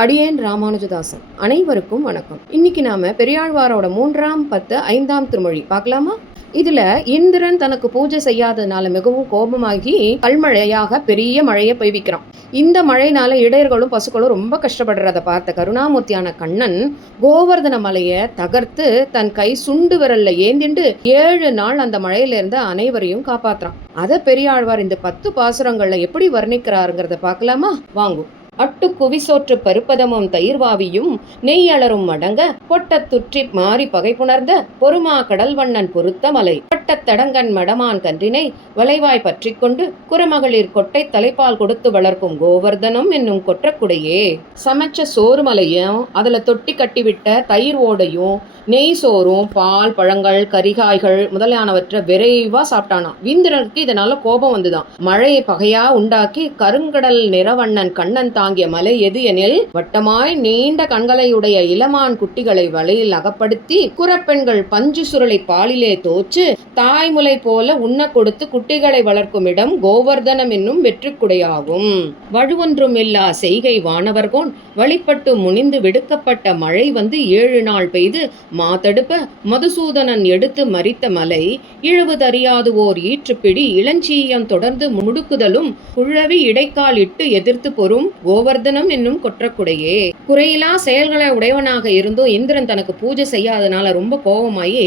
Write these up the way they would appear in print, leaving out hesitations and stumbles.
அடியேன் ராமானுஜதாசன். அனைவருக்கும் வணக்கம். இன்னைக்கு நாம பெரியாழ்வாரோட 3ஆம் 10 5ஆம் திருமொழி பார்க்கலாமா? இதுல இந்திரன் தனக்கு பூஜை செய்யாததுனால மிகவும் கோபமாகி கல்மழையாக பெரிய மழையை பெய்விக்கிறான். இந்த மழைனால இடையர்களும் பசுக்களும் ரொம்ப கஷ்டப்படுறத பார்த்த கருணாமூர்த்தியான கண்ணன் கோவர்தன மலையை தகர்த்து தன் கை சுண்டு விரல்ல ஏந்திண்டு 7 நாள் அந்த மழையிலிருந்து அனைவரையும் காப்பாத்துறான். அதை பெரியாழ்வார் இந்த 10 பாசுரங்கள்ல எப்படி வர்ணிக்கிறாருங்கிறத பார்க்கலாமா? வாங்கும். அட்டு குவிசோற்று பருப்பதமும் தயிர்வாவியும் நெய்யளரும் மடங்க பொட்டத் துற்றி மாறி பகை புணர்ந்த பொறுமா கடல்வண்ணன் பொருத்த மலை பட்டத் தடங்கன் மடமான் கன்றினை வளைவாய் பற்றி கொண்டு குறமகளிர் கொட்டை தலைப்பால் கொடுத்து வளர்க்கும் கோவர்தனம் என்னும் கொற்றக்குடையே. சமைச்ச சோறு மலையும் அதுல தொட்டி கட்டிவிட்ட தயிர் ஓடையும் நெய் சோறும் பால் பழங்கள் கரிகாய்கள் முதலானவற்றை விரைவா சாப்பிட்டானாம். இந்திரனுக்கு இதனால கோபம் வந்துதான். மழையை பகையா உண்டாக்கி கருங்கடல் நிறவண்ணன் கண்ணன் தாங்கிய மலை எது எனில் வட்டமாய் நீண்ட கண்களையுடைய இளமான் குட்டிகளை வலையில் அகப்படுத்தி குறப்பெண்கள் பஞ்சு சுருளை பாலிலே தோச்சு தாய்முலை போல உண்ண கொடுத்து குட்டிகளை வளர்க்கும் இடம் கோவர்தனம் என்னும் வெற்றிக்குடையாகும். வழுவொன்றும் இல்லா செய்கை வானவர்கோன் வழிபட்டு முனிந்து விடுக்கப்பட்ட மழை வந்து 7 நாள் பெய்து மாத்தடுப்ப மதுசூதனன் எடுத்து மறித்த மலை இழவுதறியாது ஓர் ஈற்றுப்பிடி இளஞ்சீயம் தொடர்ந்து முடுக்குதலும் குழவி இடைக்கால் இட்டு எதிர்த்து பொறும் கோவர்தனம் என்னும் கொற்றக்குடையே. குறையிலா செயல்களை உடையவனாக இருந்தும் இந்திரன் தனக்கு பூஜை செய்யாதனால ரொம்ப கோபமாயி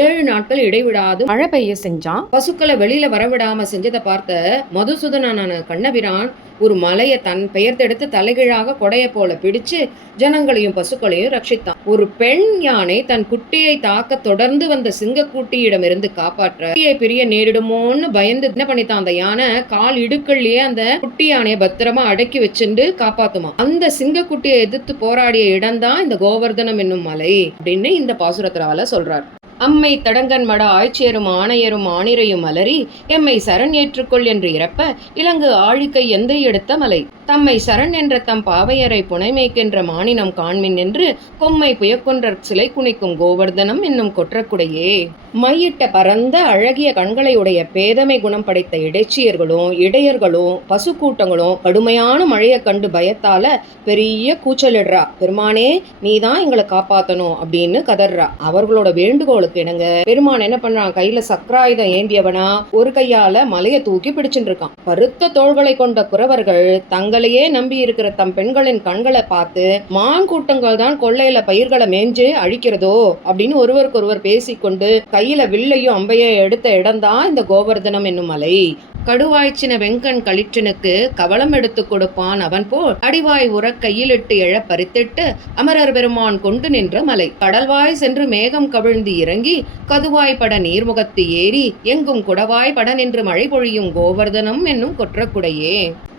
7 நாட்கள் இடைவிடாது மழை பெய்ய செஞ்சான். பசுக்களை வெளியில வரவிடாம செஞ்சதை பார்த்த மதுசூதனான கண்ணபிரான் ஒரு மலையை தன் பெயர்த்தெடுத்து தலைகீழாக கொடைய போல பிடிச்சு ஜனங்களையும் பசுக்களையும் ரட்சித்தான். ஒரு பெண் யானை தன் குட்டியை தாக்க தொடர்ந்து வந்த சிங்கக்குட்டியிடமிருந்து காப்பாற்ற பிரிய நேரிடுமோன்னு பயந்து என்ன பண்ணித்தான். அந்த யானை கால் இடுக்கள்லயே அந்த குட்டி யானையை பத்திரமா அடக்கி வச்சுட்டு காப்பாத்துமா. அந்த சிங்கக்குட்டியை எதிர்த்து போராடிய இடம்தான் இந்த கோவர்தனம் என்னும் மலை அப்படின்னு இந்த பாசுரத்தினால சொல்றார். அம்மை தடங்கன் மட ஆய்ச்சேரும் ஆணையரும் ஆணிரையும் மலரி எம்மை சரண் ஏற்றுக்கொள் என்று இறப்ப இலங்கு ஆழிக்கை எந்தை எடுத்த மலை தம்மை சரண் என்ற தம் பாவையரை புனைமைக்கென்ற மானினம் காண்மின் என்று கொம்மை புயக்கொன்றர் சிலை குனிக்கும் கோவர்தனம் என்னும் கொற்றக்குடையே. மையிட்ட பரந்த அழகிய கண்களையுடைய பேதமை குணம் படைத்த இடைச்சியர்களும் இடையர்களும் பசு கூட்டங்களும் கடுமையான மழையை கண்டு பயத்தால பெரிய கூச்சலிடுறா. பெருமானே நீதான் எங்களை காப்பாத்தணும் அப்படின்னு கதர்றா. அவர்களோட வேண்டுகோளுக்கு இணங்க பெருமான் என்ன பண்றான், கையில சக்கராயுதம் ஏந்தியவனா ஒரு கையால மலையை தூக்கி பிடிச்சுட்டு இருக்கான். பருத்த தோள்களை கொண்ட குறவர்கள் தங்களையே நம்பி இருக்கிற தம் பெண்களின் கண்களை பார்த்து மான் கூட்டங்கள் தான் கொள்ளையில பயிர்களை மேஞ்சு அழிக்கிறதோ அப்படின்னு ஒருவருக்கு ஒருவர் பேசிக்கொண்டு கையில வில்லையும் அம்பையை எடுத்த இடம்தான் இந்த கோவர்தனம் என்னும் மலை. கடுவாய்ச்சின வெங்கண் களிற்றனுக்கு கவலம் எடுத்து கொடுப்பான் அவன் போல் அடிவாய் உற கையிலிட்டு எழ பறித்திட்டு அமரர் பெருமான் கொண்டு நின்ற மலை கடல்வாய் சென்று மேகம் கவிழ்ந்து இறங்கி கதுவாய் பட நீர்முகத்து ஏறி எங்கும் குடவாய் பட நின்று மழை பொழியும் கோவர்தனம் என்னும் கொற்றக்குடையே.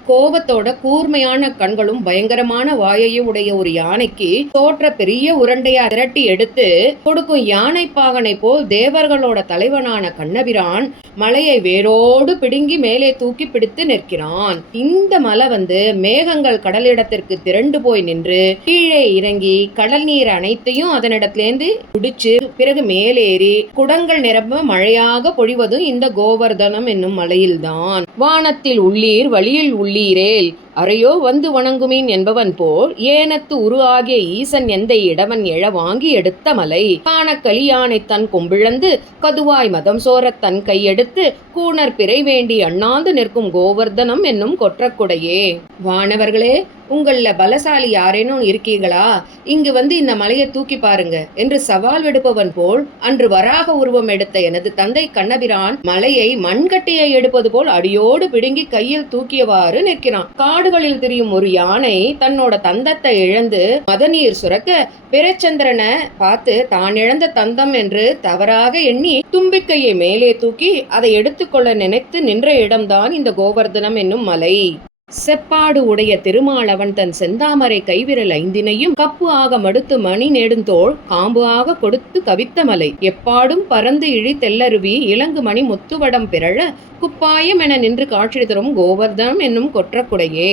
கோபத்தோட கூர்மையான கண்களும் பயங்கரமான வாயையும் உடைய ஒரு யானைக்கு தோற்ற பெரிய உருண்டையா திரட்டி எடுத்து கொடுக்கும் யானை பாகனை போல் தேவர்களோட தலைவனான கண்ணபிரான் மலையை வேரோடு பிடுங்கி மேலே தூக்கி பிடித்து நிற்கிறான். இந்த மலை வந்து மேகங்கள் கடலிடத்திற்கு திரண்டு போய் நின்று கீழே இறங்கி கடல் நீர் அனைத்தையும் அதனிடத்திலேந்து குடிச்சு பிறகு மேலேறி குடங்கள் நிரம்ப மழையாக பொழிவதும் இந்த கோவர்தனம் என்னும் மலையில்தான். வானத்தில் உள்ளீர் வழியில் உள்ளீரேல் அறையோ வந்து வணங்குமீன் என்பவன் போல் ஏனத்து உரு ஆகிய ஈசன் எந்தை இடவன் எழ வாங்கி எடுத்த மலை காண களியானை தன் கொம்பிழந்து கதுவாய் மதம் சோரத் தன் கையெடுத்து கூணர் பிறை வேண்டி அண்ணாந்து நிற்கும் கோவர்தனம் என்னும் கொற்றக்குடையே. வானவர்களே, உங்கள பலசாலி யாரேனும் இருக்கீங்களா? இங்கு வந்து இந்த மலையை தூக்கி பாருங்க என்று சவால் விடுப்பவன் போல் அன்று வராக உருவம் எடுத்த எனது தந்தை கண்ணபிரான் மலையை மண்கட்டியை எடுப்பது போல் அடியோடு பிடுங்கி கையில் தூக்கியவாறு நிற்கிறான். காடுகளில் திரியும் ஒரு யானை தன்னோட தந்தத்தை இழந்து மதநீர் சுரக்க பிறச்சந்திரனை பார்த்து தான் இழந்த தந்தம் என்று தவறாக எண்ணி தும்பிக்கையை மேலே தூக்கி அதை எடுத்துக்கொள்ள நினைத்து நின்ற இடம்தான் இந்த கோவர்தனம் என்னும் மலை. செப்பாடு உடைய திருமாலவன் தன் செந்தாமரை கைவிரல் 5 கப்பு ஆக மடுத்து மணி நெடுந்தோள் காம்பு ஆக கொடுத்து கவித்த மலை எப்பாடும் பறந்து இழி தெல்லருவி இலங்கு மணி முத்துவடம் பிறழ குப்பாயம் என நின்று காட்சி தரும் கோவர்தனம் என்னும் கொற்றக்குடையே.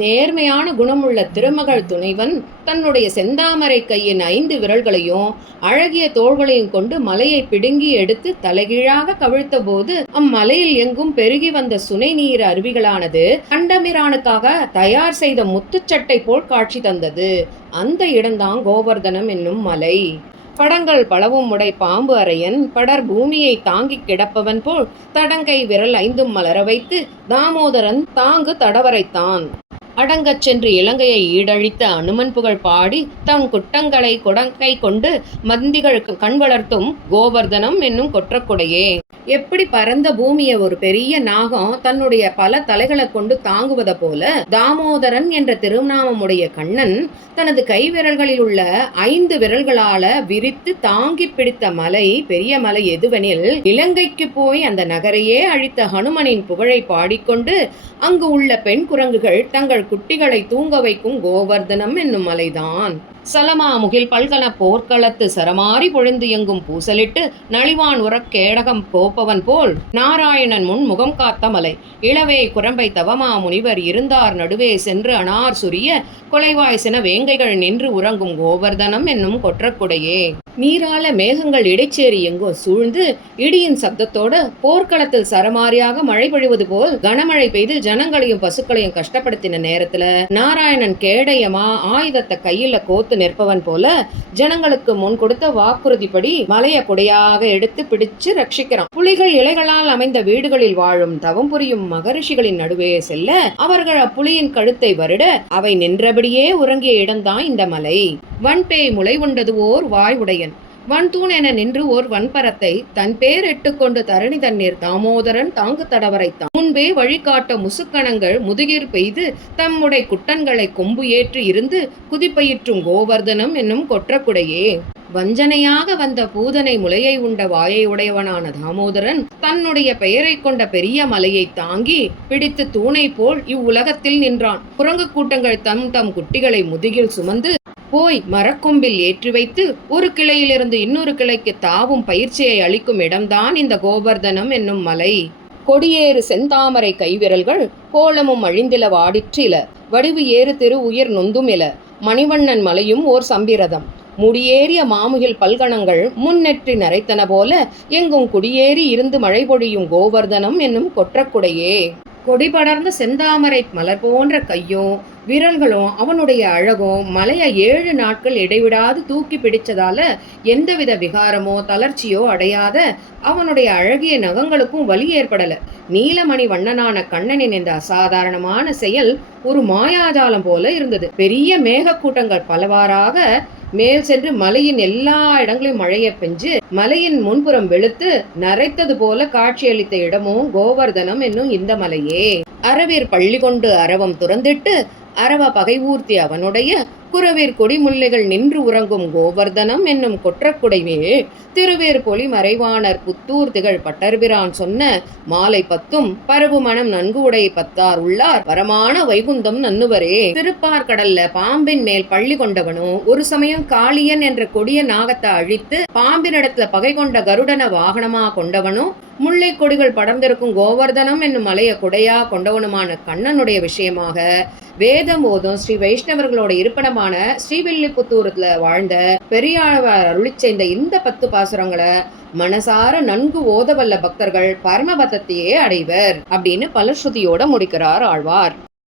நேர்மையான குணமுள்ள திருமகள் துணைவன் தன்னுடைய செந்தாமரை கையின் 5 விரல்களையும் அழகிய தோள்களையும் கொண்டு மலையை பிடுங்கி எடுத்து தலைகீழாக கவிழ்த்த போது அம்மலையில் எங்கும் பெருகி வந்த சுனை நீர் அருவிகளானது கண்டமிரானுக்காக தயார் செய்த முத்துச்சட்டை போல் காட்சி தந்தது. அந்த இடம்தான் கோவர்தனம் என்னும் மலை. படங்கள் பலவும் உடை பாம்பு அரையன் படர் பூமியை தாங்கிக் கிடப்பவன் போல் தடங்கை விரல் 5 மலர வைத்து தாமோதரன் தாங்கு தடவரைத்தான். அடங்கச் சென்று இலங்கையை ஈடழித்த அனுமன் புகழ் பாடி தம் குட்டங்களை கொடங்கை கொண்டு மந்திகள் கண் வளர்த்தும் கோவர்தனம் என்னும் கொற்றக்குடையே. எப்படி பரந்த பூமியை ஒரு பெரிய நாகம் தன்னுடைய பல தலைகளை கொண்டு தாங்குவத போல தாமோதரன் என்ற திருநாமமுடைய கண்ணன் தனது கை விரல்களில் உள்ள 5 விரல்களால விரித்து தாங்கி பிடித்த மலை பெரிய மலை எதுவெனில் இலங்கைக்கு போய் அந்த நகரையே அழித்த ஹனுமனின் புகழை பாடிக்கொண்டு அங்கு உள்ள பெண் குரங்குகள் தங்கள் குட்டிகளை தூங்க வைக்கும் கோவர்தனம் என்னும் மலைதான். சலமா முகில் பல்கன போர்க்களத்து சரமாரி பொழிந்து எங்கும் பூசலிட்டு நலிவான் உறக் கேடகம் போப்பவன் போல் நாராயணன் முன் முகம் காத்த மலை. இளவே குரம்பை தவமா முனிவர் இருந்தார் நடுவே சென்று அனார் சுரிய கொலைவாய்சென வேங்கைகள் நின்று உறங்கும் கோவர்தனம் என்னும் கொற்றக்குடையே. நீரால மேகங்கள் இடைச்சேரி எங்கோ சூழ்ந்து இடியின் சப்தத்தோடு போர்க்களத்தில் சரமாரியாக மழை பொழிவது போல் கனமழை பெய்து ஜனங்களையும் பசுக்களையும் கஷ்டப்படுத்தின நேரத்துல நாராயணன் கேடயமா ஆயுதத்தை கையில கோத்து நிற்பவன் போல ஜனங்களுக்கு முன் கொடுத்த வாக்குறுதிப்படி மலைய குடையாக எடுத்து பிடிச்சு ரட்சிக்கிறான். புலிகள் இலைகளால் அமைந்த வீடுகளில் வாழும் தவம் புரியும் மகரிஷிகளின் நடுவே செல்ல அவர்கள் அப்புலியின் கழுத்தை வருட அவை நின்றபடியே உறங்கிய இடம்தான் இந்த மலை. வன்பேய் முளை உண்டது ஓர் வாய் உடையன் வன்தூண் என நின்று ஓர் வன்பரத்தை தன் பேர் எட்டுக்கொண்டு தரணி தண்ணீர் தாமோதரன் தாங்கு தடவரைத்தான். முன்பே வழிகாட்ட முசுக்கணங்கள் முதுகிர் பெய்து தம்முடைய குட்டன்களை கொம்பு ஏற்று இருந்து குதிப்பயிற்றும் கோவர்தனம் என்னும் கொற்றக்குடையே. வஞ்சனையாக வந்த பூதனை முளையை உண்ட வாயை உடையவனான தாமோதரன் தன்னுடைய பெயரை கொண்ட பெரிய மலையை தாங்கி பிடித்து தூணை போல் இவ்வுலகத்தில் நின்றான். குரங்கு கூட்டங்கள் தம் தம் குட்டிகளை முதுகில் சுமந்து போய் மரக்கொம்பில் ஏற்றி வைத்து ஒரு கிளையிலிருந்து இன்னொரு கிளைக்கு தாவும் பயிற்சியை அளிக்கும் இடம்தான் இந்த கோவர்தனம் என்னும் மலை. கொடியேறு செந்தாமரை கைவிரல்கள் கோலமும் அழிந்தில வாடிற்றில வடிவு ஏறு திரு உயிர் நொந்தும் இல மணிவண்ணன் மலையும் ஓர் சம்பிரதம். முடியேறிய மாமுகில் பல்கணங்கள் முன்னெற்றி நரைத்தன போல எங்கும் குடியேறி இருந்து மழை பொழியும் கோவர்தனம் என்னும் கொற்றக்குடையே. கொடி படர்ந்த செந்தாமரை மலர் போன்ற கையும் விரல்களும் அவனுடைய அழகும் மலையை 7 நாட்கள் இடைவிடாது தூக்கி பிடிச்சதால எந்தவித விகாரமோ தளர்ச்சியோ அடையாத அவனுடைய அழகிய நகங்களுக்கும் வலி ஏற்படல. நீலமணி வண்ணனான கண்ணனின் இந்த அசாதாரணமான செயல் ஒரு மாயாஜாலம் போல இருந்தது. பெரிய மேகக்கூட்டங்கள் பலவாறாக மேல் சென்று மலையின் எல்லா இடங்களையும் மழையை பெஞ்சு மலையின் முன்புறம் வெளுத்து நரைத்தது போல காட்சியளித்த இடமும் கோவர்தனம் என்னும் இந்த மலையே. அரவீர் பள்ளி கொண்டு அரவம் துறந்திட்டு அரவ பகை ஊர்த்தி அவனுடைய குறவீர் கொடிமுல்லைகள் நின்று உறங்கும் கோவர்தனம் என்னும் கொற்றக்குடைவே. திருவேர் பொலி மறைவாணர் புத்தூர் திகழ் பட்டர்பிரான் சொன்ன மாலை 10ம் பரவு மனம் நன்கு உடை 10ஆர் உள்ளார் வரமான வைகுந்தம் நன்னுவரே. திருப்பார் கடல்ல பாம்பின் மேல் பள்ளி கொண்டவனும் ஒரு சமயம் காளியன் என்ற கொடிய நாகத்தை அழித்து பாம்பினிடத்துல பகை கொண்ட கருடன வாகனமா கொண்டவனும் முல்லை கொடிகள் படர்ந்திருக்கும் கோவர்தனம் என்னும் மலைய குடையா கொண்டவனுமான கண்ணனுடைய விஷயமாக வேதம் ஓதும் ஸ்ரீ வைஷ்ணவர்களோட இருப்பிடமான ஸ்ரீவில்லிபுத்தூர்ல வாழ்ந்த பெரியாழ்வார் அருளிச் செய்த இந்த 10 பாசுரங்களை மனசார நன்கு ஓதவல்ல பக்தர்கள் பரமபதத்தையே அடைவர் அப்படின்னு பலஸ்ருதியோட முடிக்கிறார் ஆழ்வார்.